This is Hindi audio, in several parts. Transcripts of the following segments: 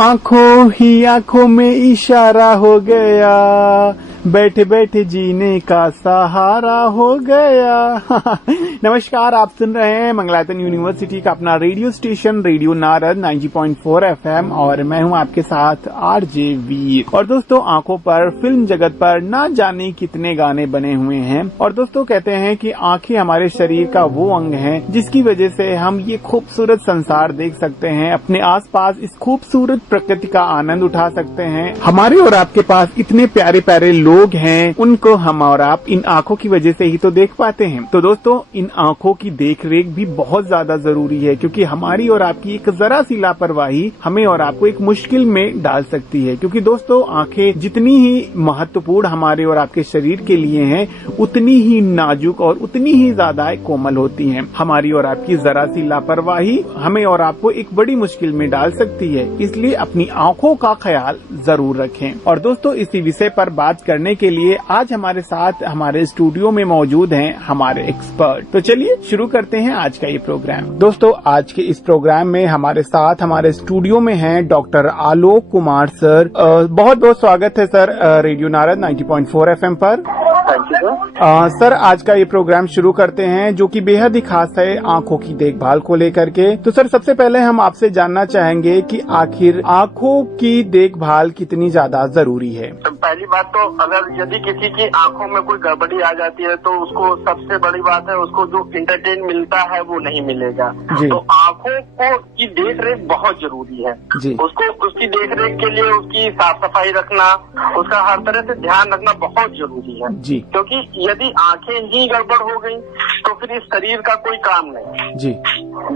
आंखों ही आंखों में इशारा हो गया, बैठे बैठे जीने का सहारा हो गया। नमस्कार, आप सुन रहे हैं मंगलायतन यूनिवर्सिटी का अपना radio station radio Narad 90.4 FM और मैं हूं आपके साथ आरजे वीर। और दोस्तों, आंखों पर फिल्म जगत पर ना जाने कितने गाने बने हुए हैं। और दोस्तों, कहते हैं कि आंखें हमारे शरीर का वो अंग है जिसकी वजह से हम ये खूबसूरत संसार देख सकते हैं, अपने आसपास इस खूबसूरत प्रकृति का आनंद उठा सकते हैं। हमारे और आपके पास इतने प्यारे प्यारे लोग हैं, उनको हम और आप इन आंखों की वजह से ही तो देख पाते हैं। तो दोस्तों, इन आंखों की देखरेख भी बहुत ज्यादा जरूरी है, क्योंकि हमारी और आपकी एक जरा सी लापरवाही हमें और आपको एक मुश्किल में डाल सकती है। क्योंकि दोस्तों, आंखें जितनी ही महत्वपूर्ण हमारे और आपके शरीर के लिए हैं, उतनी ही नाजुक और उतनी ही ज्यादा कोमल होती हैं। हमारी और आपकी जरा सी लापरवाही हमें और आपको एक बड़ी मुश्किल में डाल सकती है, इसलिए अपनी आंखों का ख्याल जरूर रखें। और दोस्तों, इसी विषय पर बात करने के लिए आज हमारे साथ हमारे स्टूडियो में मौजूद हैं हमारे एक्सपर्ट। तो चलिए शुरू करते हैं आज का ये प्रोग्राम। दोस्तों, आज के इस प्रोग्राम में हमारे साथ हमारे स्टूडियो में हैं डॉक्टर आलोक कुमार सर। बहुत बहुत स्वागत है सर रेडियो नारद 90.4 FM पर। सर, आज का ये प्रोग्राम शुरू करते हैं जो कि बेहद ही खास है आंखों की देखभाल को लेकर के। तो सर, सबसे पहले हम आपसे जानना चाहेंगे कि आखिर आंखों की देखभाल कितनी ज्यादा जरूरी है। पहली बात तो अगर यदि किसी की आंखों में कोई गड़बड़ी आ जाती है तो उसको सबसे बड़ी बात है, उसको जो एंटरटेन मिलता है वो नहीं मिलेगा। तो आंखों को की देख रेख बहुत जरूरी है। उसको उसकी देख रेख के लिए उसकी साफ सफाई रखना, उसका हर तरह से ध्यान रखना बहुत जरूरी है। क्योंकि यदि आंखें ही गड़बड़ हो गई तो फिर इस शरीर का कोई काम नहीं।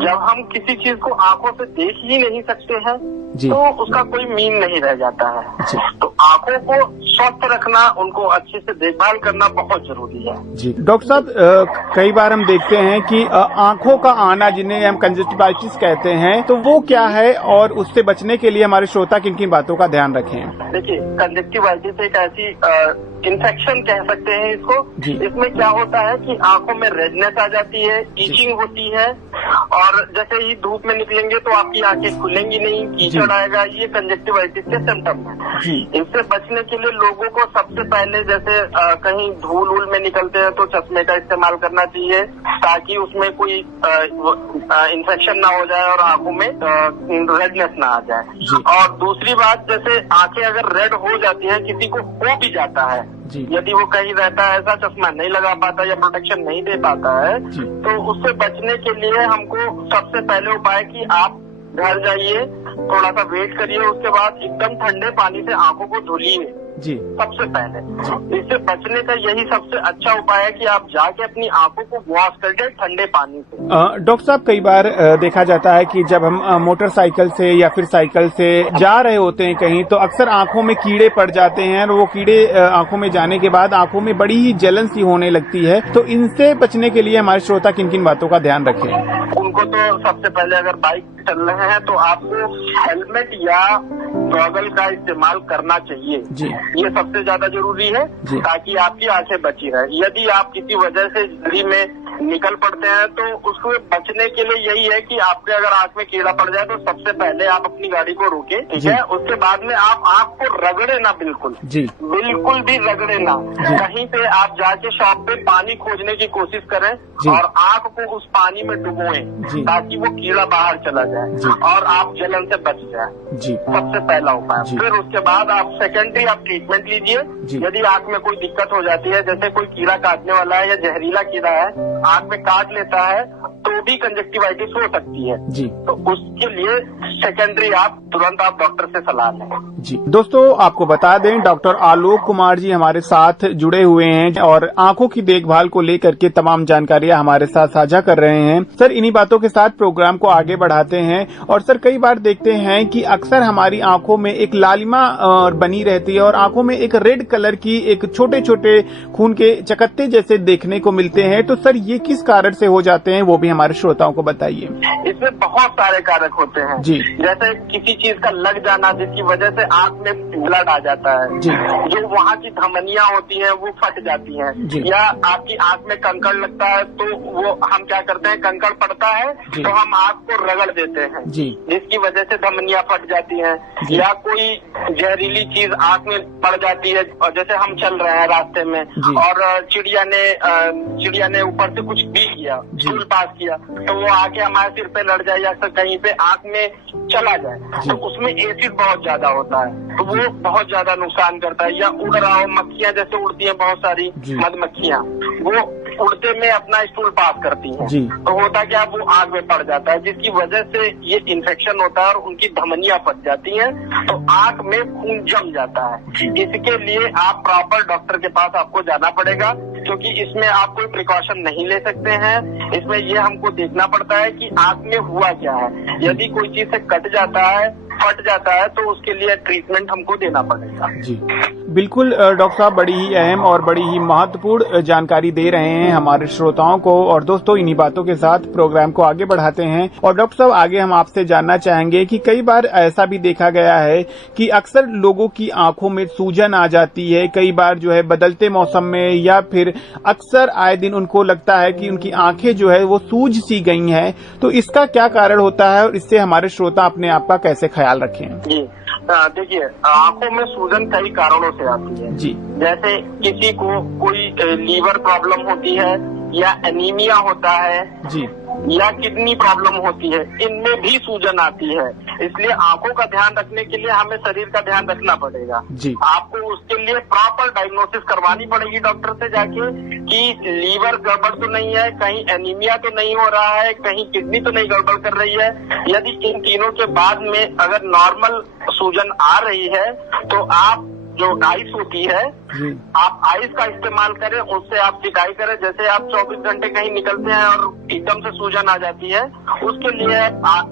जब हम किसी चीज को आंखों से देख ही नहीं सकते हैं तो उसका कोई मीन नहीं रह जाता है। तो आंखों को स्वस्थ रखना, उनको अच्छे से देखभाल करना बहुत जरूरी है। जी डॉक्टर साहब, कई बार हम देखते हैं कि आंखों का आना, जिन्हें हम कंजक्टिवाइटिस कहते हैं, तो वो क्या है और उससे बचने के लिए हमारे श्रोता किन किन बातों का ध्यान रखें? देखिए, कंजक्टिवाइटिस एक ऐसी इन्फेक्शन कह सकते हैं इसको। इसमें क्या होता है कि आंखों में रेडनेस आ जाती है, ईचिंग होती है, और जैसे ही धूप में निकलेंगे तो आपकी आंखें खुलेंगी नहीं, कीचड़ आएगा। ये कंजक्टिवाइटिस के सिम्टम है। इससे बचने के लिए लोगों को सबसे पहले, जैसे कहीं धूल वूल में निकलते हैं तो चश्मे का इस्तेमाल करना चाहिए, ताकि उसमें कोई इन्फेक्शन ना हो जाए और आंखों में रेडनेस ना आ जाए। और दूसरी बात, जैसे आंखें अगर रेड हो जाती है, किसी को हो भी जाता है, यदि वो कहीं रहता है, ऐसा चश्मा नहीं लगा पाता या प्रोटेक्शन नहीं दे पाता है, तो उससे बचने के लिए हमको सबसे पहले उपाय कि आप घर जाइए, थोड़ा सा वेट करिए, उसके बाद एकदम ठंडे पानी से आंखों को धुलिए सबसे पहले। इससे बचने का यही सबसे अच्छा उपाय है कि आप जाके अपनी आंखों को वॉश कर दे ठंडे पानी से। डॉक्टर साहब, कई बार देखा जाता है कि जब हम मोटरसाइकिल से या फिर साइकिल से जा रहे होते हैं कहीं, तो अक्सर आंखों में कीड़े पड़ जाते हैं और वो कीड़े आंखों में जाने के बाद आंखों में बड़ी ही जलन सी होने लगती है। तो इनसे बचने के लिए हमारे श्रोता किन किन बातों का ध्यान रखें? उनको तो सबसे पहले, अगर बाइक चल रहे हैं तो आपको हेलमेट या गॉगल का इस्तेमाल करना चाहिए। ये सबसे ज्यादा जरूरी है, ताकि आपकी आंखें बची रहे। यदि आप किसी वजह से जल्दी में निकल पड़ते हैं तो उसको बचने के लिए यही है कि आपके अगर आंख में कीड़ा पड़ जाए तो सबसे पहले आप अपनी गाड़ी को रोके, ठीक है। उसके बाद में आप आंख को रगड़े ना, बिल्कुल भी रगड़े ना। कहीं पे आप जाके शॉप पे पानी खोजने की कोशिश करें और आंख को उस पानी में डुबोएं, ताकि वो कीड़ा बाहर चला जाए और आप जलन से बच जाए। सबसे पहला उपाय। फिर उसके बाद आप सेकेंडरी आप ट्रीटमेंट लीजिए। यदि आंख में कोई दिक्कत हो जाती है, जैसे कोई कीड़ा काटने वाला है या जहरीला कीड़ा है, आंख में काट लेता है, तो भी कंजक्टिवाइटिस हो सकती है। तो उसके लिए सेकेंडरी आप तुरंत डॉक्टर से सलाह लें। दोस्तों, आपको बता दें, डॉक्टर आलोक कुमार जी हमारे साथ जुड़े हुए हैं और आंखों की देखभाल को लेकर के तमाम जानकारियां हमारे साथ साझा कर रहे हैं। सर, इन्हीं बातों के साथ प्रोग्राम को आगे बढ़ाते हैं। और सर, कई बार देखते हैं कि अक्सर हमारी आंखों में एक लालिमा बनी रहती है और आंखों में एक रेड कलर की एक छोटे छोटे खून के चकत्ते जैसे देखने को मिलते हैं। तो सर, ये किस कारण से हो जाते हैं, वो भी हमारे हमारे श्रोताओं को बताइए। इसमें बहुत सारे कारक होते हैं जी। जैसे किसी चीज का लग जाना जिसकी वजह से आंख में ब्लड आ जाता है जी। जो वहाँ की धमनियां होती हैं वो फट जाती हैं, या आपकी आंख में कंकड़ लगता है तो वो हम क्या करते हैं, कंकड़ पड़ता है तो हम आंख को रगड़ देते हैं जिसकी वजह से धमनियां फट जाती हैं, या कोई जहरीली चीज आंख में पड़ जाती है, और जैसे हम चल रहे हैं रास्ते में और चिड़िया ने ऊपर से कुछ भी किया, स्टूल पास किया, तो वो आके हमारे सिर पे लड़ जाए या कहीं पे आंख में चला जाए, तो उसमें एसिड बहुत ज्यादा होता है तो वो बहुत ज्यादा नुकसान करता है। या उड़ रहा हो, मक्खियां जैसे उड़ती हैं, बहुत सारी मधुमक्खियां वो उड़ते में अपना स्टूल पास करती हैं, तो होता क्या, वो आग में पड़ जाता है जिसकी वजह से ये इन्फेक्शन होता है और उनकी धमनियां फट जाती हैं, तो आंख में खून जम जाता है। इसके लिए आप प्रॉपर डॉक्टर के पास आपको जाना पड़ेगा, क्योंकि इसमें आप कोई प्रिकॉशन नहीं ले सकते हैं। इसमें ये हमको देखना पड़ता है कि आंख में हुआ क्या है। यदि कोई चीज से कट जाता है, फट जाता है, तो उसके लिए ट्रीटमेंट हमको देना पड़ेगा। जी बिल्कुल डॉक्टर साहब, बड़ी ही अहम और बड़ी ही महत्वपूर्ण जानकारी दे रहे हैं हमारे श्रोताओं को। और दोस्तों, इन्हीं बातों के साथ प्रोग्राम को आगे बढ़ाते हैं। और डॉक्टर साहब, आगे हम आपसे जानना चाहेंगे कि कई बार ऐसा भी देखा गया है कि अक्सर लोगों की आंखों में सूजन आ जाती है, कई बार जो है बदलते मौसम में, या फिर अक्सर आए दिन उनको लगता है कि उनकी आंखें जो है वो सूज सी गई हैं। तो इसका क्या कारण होता है और इससे हमारे श्रोता अपने आप का कैसे ख्याल रखें? जी देखिए, आंखों में सूजन कई कारणों से आती है जी। जैसे किसी को कोई लीवर प्रॉब्लम होती है, या एनीमिया होता है जी, या किडनी प्रॉब्लम होती है, इनमें भी सूजन आती है। इसलिए आंखों का ध्यान रखने के लिए हमें शरीर का ध्यान रखना पड़ेगा जी। आपको उसके लिए प्रॉपर डायग्नोसिस करवानी पड़ेगी डॉक्टर से जाके कि लीवर गड़बड़ तो नहीं है, कहीं एनीमिया तो नहीं हो रहा है, कहीं किडनी तो नहीं गड़बड़ कर रही है। यदि इन तीनों के बाद में अगर नॉर्मल सूजन आ रही है तो आप जो आइस होती है, आप आइस का इस्तेमाल करें, उससे आप सिकाई करें। जैसे आप 24 घंटे कहीं निकलते हैं और एकदम से सूजन आ जाती है, उसके लिए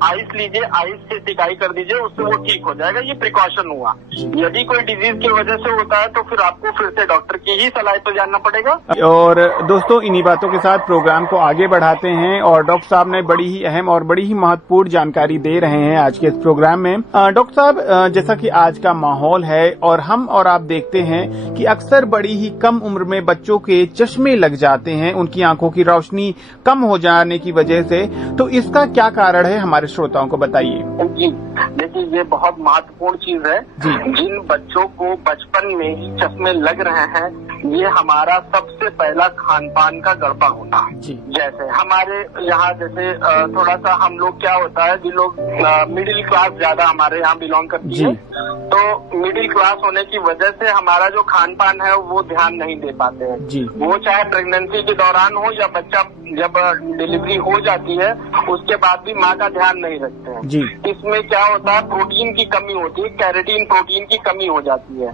आइस लीजिए, आइस से सिकाई कर दीजिए, उससे वो ठीक हो जाएगा। ये प्रिकॉशन हुआ। यदि कोई डिजीज की वजह से होता है तो फिर आपको फिर से डॉक्टर की ही सलाह पर जानना पड़ेगा। और दोस्तों, इन्हीं बातों के साथ प्रोग्राम को आगे बढ़ाते हैं। और डॉक्टर साहब ने बड़ी ही अहम और बड़ी ही महत्वपूर्ण जानकारी दे रहे हैं आज के इस प्रोग्राम में। डॉक्टर साहब, जैसा कि आज का माहौल है और हम और आप देखते हैं कि अक्सर बड़ी ही कम उम्र में बच्चों के चश्मे लग जाते हैं, उनकी आंखों की रोशनी कम हो जाने की वजह से। तो इसका क्या कारण है, हमारे श्रोताओं को बताइए। जी देखिए, ये बहुत महत्वपूर्ण चीज है। जिन बच्चों को बचपन में ही चश्मे लग रहे हैं, ये हमारा सबसे पहला खान पान का गड़बड़ होना। जैसे हमारे यहाँ जैसे थोड़ा सा हम लोग क्या होता है, जिन लोग मिडिल क्लास ज्यादा हमारे यहाँ बिलोंग करती है, तो मिडिल क्लास होने की वजह से हमारा जो खान पान है वो ध्यान नहीं दे पाते हैं। वो चाहे प्रेगनेंसी के दौरान हो या बच्चा जब डिलीवरी हो जाती है उसके बाद भी माँ का ध्यान नहीं रखते हैं। इसमें क्या होता है, प्रोटीन की कमी होती है, कैरेटीन प्रोटीन की कमी हो जाती है।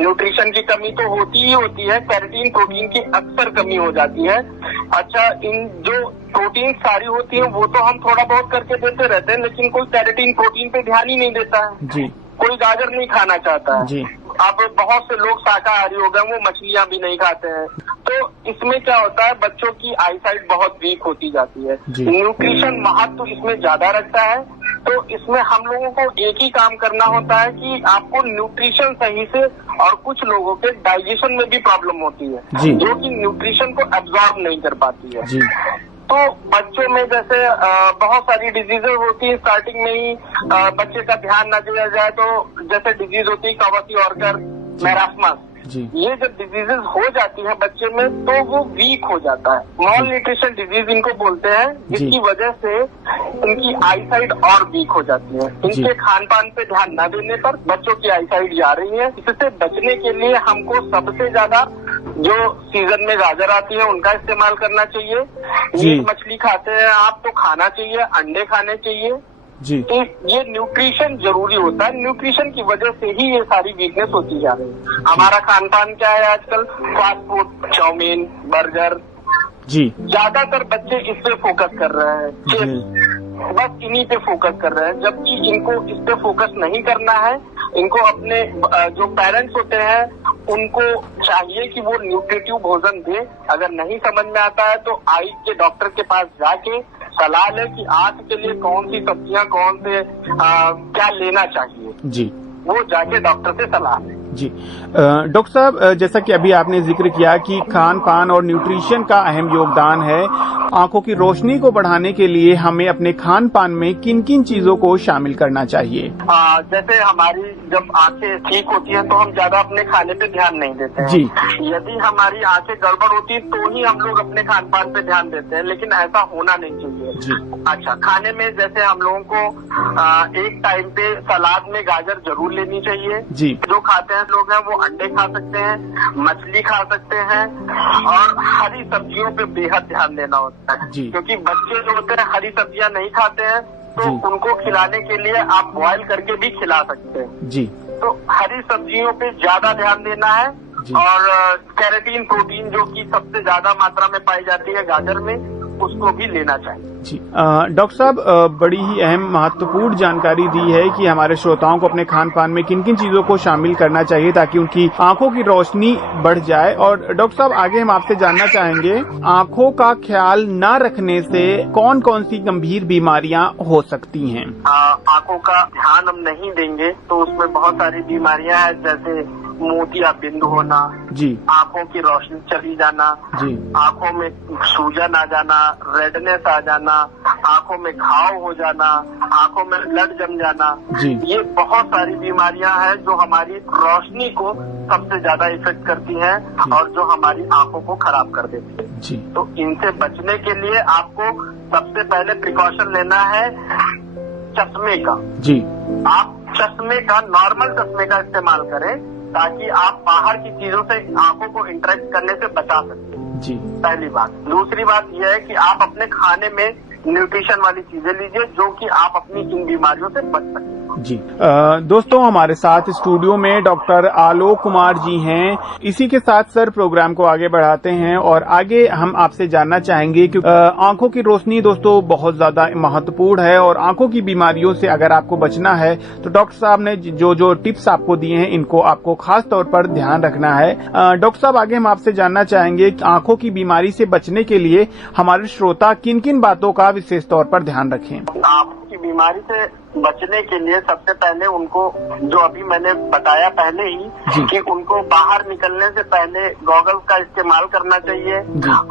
न्यूट्रिशन की कमी तो होती ही होती है, कैरेटीन प्रोटीन की अक्सर कमी हो जाती है। अच्छा, इन जो प्रोटीन सारी होती है वो तो हम थोड़ा बहुत करके देते रहते हैं, लेकिन कोई कैरेटीन प्रोटीन पे ध्यान ही नहीं देता है। कोई गाजर नहीं खाना चाहता है। अब बहुत से लोग शाकाहारी हो गए, वो मछलियां भी नहीं खाते हैं। तो इसमें क्या होता है, बच्चों की आईसाइट बहुत वीक होती जाती है। न्यूट्रिशन महत्व तो इसमें ज्यादा रखता है। तो इसमें हम लोगों को एक ही काम करना होता है कि आपको न्यूट्रिशन सही से, और कुछ लोगों के डाइजेशन में भी प्रॉब्लम होती है जो कि न्यूट्रिशन को एब्जॉर्ब नहीं कर पाती है। तो बच्चों में जैसे बहुत सारी डिजीजेज होती है, स्टार्टिंग में ही बच्चे का ध्यान न दिया जाए तो जैसे डिजीज होती है कवकी-ऑर्कर, मैरास्मस, ये जब डिजीजेज हो जाती है बच्चे में तो वो वीक हो जाता है। मॉल न्यूट्रिशन डिजीज इनको बोलते हैं, जिसकी वजह से उनकी आईसाइट और वीक हो जाती है। इनके खान पान पे ध्यान न देने पर बच्चों की आईसाइट जा रही है। इससे बचने के लिए हमको सबसे ज्यादा जो सीजन में गाजर आती है उनका इस्तेमाल करना चाहिए। मीट मछली खाते हैं आप तो खाना चाहिए, अंडे खाने चाहिए। तो ये न्यूट्रिशन जरूरी होता है। न्यूट्रिशन की वजह से ही ये सारी वीकनेस होती जा रही है। हमारा खान पान क्या है आजकल, फास्ट फूड, चाउमीन, बर्गर, ज्यादातर बच्चे इस पे फोकस कर रहे हैं, चिप्स, बस इन्हीं पे फोकस कर रहे हैं। जबकि इनको इस पे फोकस नहीं करना है। इनको अपने जो पेरेंट्स होते हैं उनको चाहिए कि वो न्यूट्रिटिव भोजन दे। अगर नहीं समझ में आता है तो आई के डॉक्टर के पास जाके सलाह लें कि आंख के लिए कौन सी सब्जियां, कौन से क्या लेना चाहिए जी, वो जाके डॉक्टर से सलाह लें। जी। डॉक्टर साहब, जैसा कि अभी आपने जिक्र किया कि खान पान और न्यूट्रिशन का अहम योगदान है, आंखों की रोशनी को बढ़ाने के लिए हमें अपने खान पान में किन किन चीजों को शामिल करना चाहिए? जैसे हमारी जब आंखें ठीक होती हैं तो हम ज्यादा अपने खाने पे ध्यान नहीं देते हैं। जी। यदि हमारी आंखें गड़बड़ होती है तो ही हम लोग अपने खान पान पे ध्यान देते हैं, लेकिन ऐसा होना नहीं चाहिए। जी। अच्छा, खाने में जैसे हम लोगों को एक टाइम पे सलाद में गाजर जरूर लेनी चाहिए। जी। जो खाते हैं लोग हैं वो अंडे खा सकते हैं, मछली खा सकते हैं और हरी सब्जियों पे बेहद ध्यान देना होता है। जी। क्योंकि बच्चे जो होते हैं हरी सब्जियां नहीं खाते हैं तो उनको खिलाने के लिए आप बॉयल करके भी खिला सकते हैं। जी। तो हरी सब्जियों पे ज्यादा ध्यान देना है और कैरेटीन प्रोटीन जो कि सबसे ज्यादा मात्रा में पाई जाती है गाजर में, उसको भी लेना चाहिए। जी। डॉक्टर साहब, बड़ी ही अहम महत्वपूर्ण जानकारी दी है कि हमारे श्रोताओं को अपने खान पान में किन किन चीजों को शामिल करना चाहिए ताकि उनकी आंखों की रोशनी बढ़ जाए। और डॉक्टर साहब, आगे हम आपसे जानना चाहेंगे, आंखों का ख्याल न रखने से कौन कौन सी गंभीर बीमारियां हो सकती हैं? आंखों का ध्यान हम नहीं देंगे तो उसमें बहुत सारी बीमारियां हैं, जैसे मोतिया बिंद होना, जी, आंखों की रोशनी चली जाना, जी, आंखों में सूजन आ जाना, रेडनेस आ जाना, आंखों में घाव हो जाना, आंखों में ब्लड जम जाना। जी। ये बहुत सारी बीमारियां हैं जो हमारी रोशनी को सबसे ज्यादा इफेक्ट करती हैं और जो हमारी आंखों को खराब कर देती है। जी। तो इनसे बचने के लिए आपको सबसे पहले प्रिकॉशन लेना है चश्मे का। जी। आप चश्मे का, नॉर्मल चश्मे का इस्तेमाल करें ताकि आप बाहर की चीजों से आंखों को इंटरेक्ट करने से बचा सकें। जी। पहली बात। दूसरी बात यह है कि आप अपने खाने में न्यूट्रिशन वाली चीजें लीजिए जो कि आप अपनी इन बीमारियों से बच सकें। जी। दोस्तों, हमारे साथ स्टूडियो में डॉक्टर आलोक कुमार जी हैं। इसी के साथ सर प्रोग्राम को आगे बढ़ाते हैं और आगे हम आपसे जानना चाहेंगे कि आंखों की रोशनी दोस्तों बहुत ज्यादा महत्वपूर्ण है और आंखों की बीमारियों से अगर आपको बचना है तो डॉक्टर साहब ने जो जो टिप्स आपको दिए हैं इनको आपको खास तौर पर ध्यान रखना है। डॉक्टर साहब, आगे हम आपसे जानना चाहेंगे कि आंखों की बीमारी से बचने के लिए हमारे श्रोता किन किन बातों का विशेष तौर पर ध्यान रखें? आंखों की बीमारी से बचने के लिए सबसे पहले उनको, जो अभी मैंने बताया पहले ही, कि उनको बाहर निकलने से पहले गॉगल्स का इस्तेमाल करना चाहिए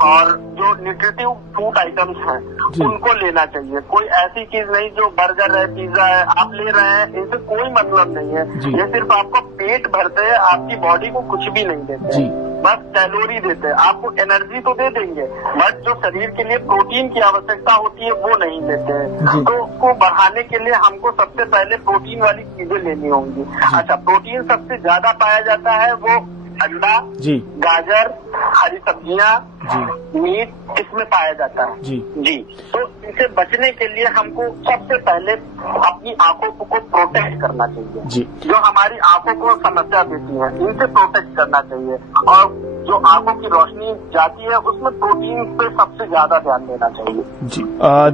और जो न्यूट्रिटिव फूड आइटम्स हैं उनको लेना चाहिए। कोई ऐसी चीज नहीं जो बर्गर है, पिज्जा है, आप ले रहे हैं, इनसे कोई मतलब नहीं है। ये सिर्फ आपको पेट भरते हैं, आपकी बॉडी को कुछ भी नहीं देते, बस कैलोरी देते हैं। आपको एनर्जी तो दे देंगे बट जो शरीर के लिए प्रोटीन की आवश्यकता होती है वो नहीं देते हैं। तो उसको बढ़ाने के लिए हमको सबसे पहले प्रोटीन वाली चीजें लेनी होंगी। अच्छा, प्रोटीन सबसे ज्यादा पाया जाता है वो अंडा, गाजर, हरी सब्जियां, मीट, इसमें पाया जाता है। जी। तो इनसे बचने के लिए हमको सबसे पहले अपनी आंखों को प्रोटेक्ट करना चाहिए। जो हमारी आंखों को समस्या देती है इनसे प्रोटेक्ट करना चाहिए और जो आंखों की रोशनी जाती है उसमें प्रोटीन पे सबसे ज्यादा ध्यान देना चाहिए। जी।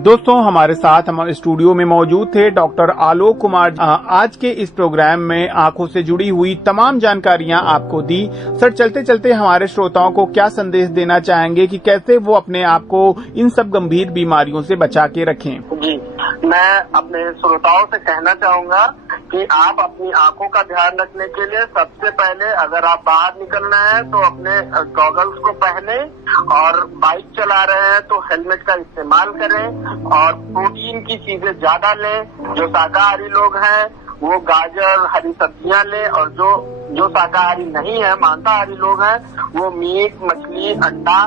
दोस्तों, हमारे साथ हमारे स्टूडियो में मौजूद थे डॉक्टर आलोक कुमार। आज के इस प्रोग्राम में आंखों से जुड़ी हुई तमाम जानकारियां आपको दी। सर, चलते चलते हमारे श्रोताओं को क्या संदेश देना चाहेंगे कि कैसे वो अपने आप को इन सब गंभीर बीमारियों से बचा के रखें? जी, मैं अपने श्रोताओं से कहना चाहूंगा कि आप अपनी आंखों का ध्यान रखने के लिए सबसे पहले अगर आप बाहर निकलना है तो अपने गॉगल्स को पहने और बाइक चला रहे हैं तो हेलमेट का इस्तेमाल करें और प्रोटीन की चीजें ज्यादा लें। जो शाकाहारी लोग हैं वो गाजर, हरी सब्जियां लें और जो शाकाहारी नहीं है, मांसाहारी लोग हैं, वो मीट, मछली, अंडा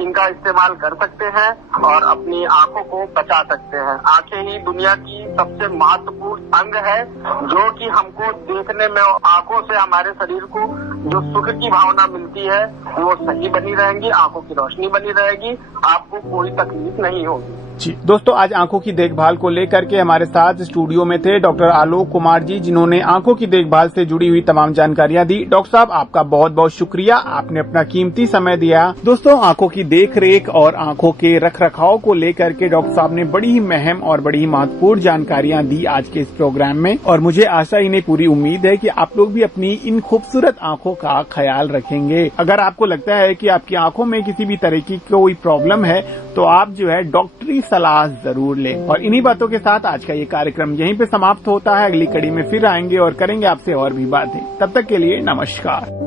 इनका इस्तेमाल कर सकते हैं और अपनी आंखों को बचा सकते हैं। आंखें ही दुनिया की सबसे महत्वपूर्ण अंग है जो कि हमको देखने में, आंखों से हमारे शरीर को जो सुख की भावना मिलती है वो सही बनी रहेंगी, आंखों की रोशनी बनी रहेगी, आपको कोई तकलीफ नहीं होगी। जी। दोस्तों, आज आंखों की देखभाल को लेकर के हमारे साथ स्टूडियो में थे डॉक्टर आलोक कुमार जी, जिन्होंने आंखों की देखभाल से जुड़ी हुई तमाम जानकारियां दी। डॉक्टर साहब, आपका बहुत बहुत शुक्रिया, आपने अपना कीमती समय दिया। दोस्तों, आंखों की देखरेख और आंखों के रखरखाव को लेकर के डॉक्टर साहब ने बड़ी ही महम और बड़ी ही महत्वपूर्ण जानकारियां दी आज के इस प्रोग्राम में और मुझे आशा ही नहीं पूरी उम्मीद है कि आप लोग भी अपनी इन खूबसूरत आंखों का ख्याल रखेंगे। अगर आपको लगता है कि आपकी आंखों में किसी भी तरह की कोई प्रॉब्लम है तो आप जो है डॉक्टरी सलाह जरूर लें। और इन्हीं बातों के साथ आज का ये कार्यक्रम यहीं पे समाप्त होता है। अगली कड़ी में फिर आएंगे और करेंगे आपसे और भी बातें। तब तक के लिए नमस्कार।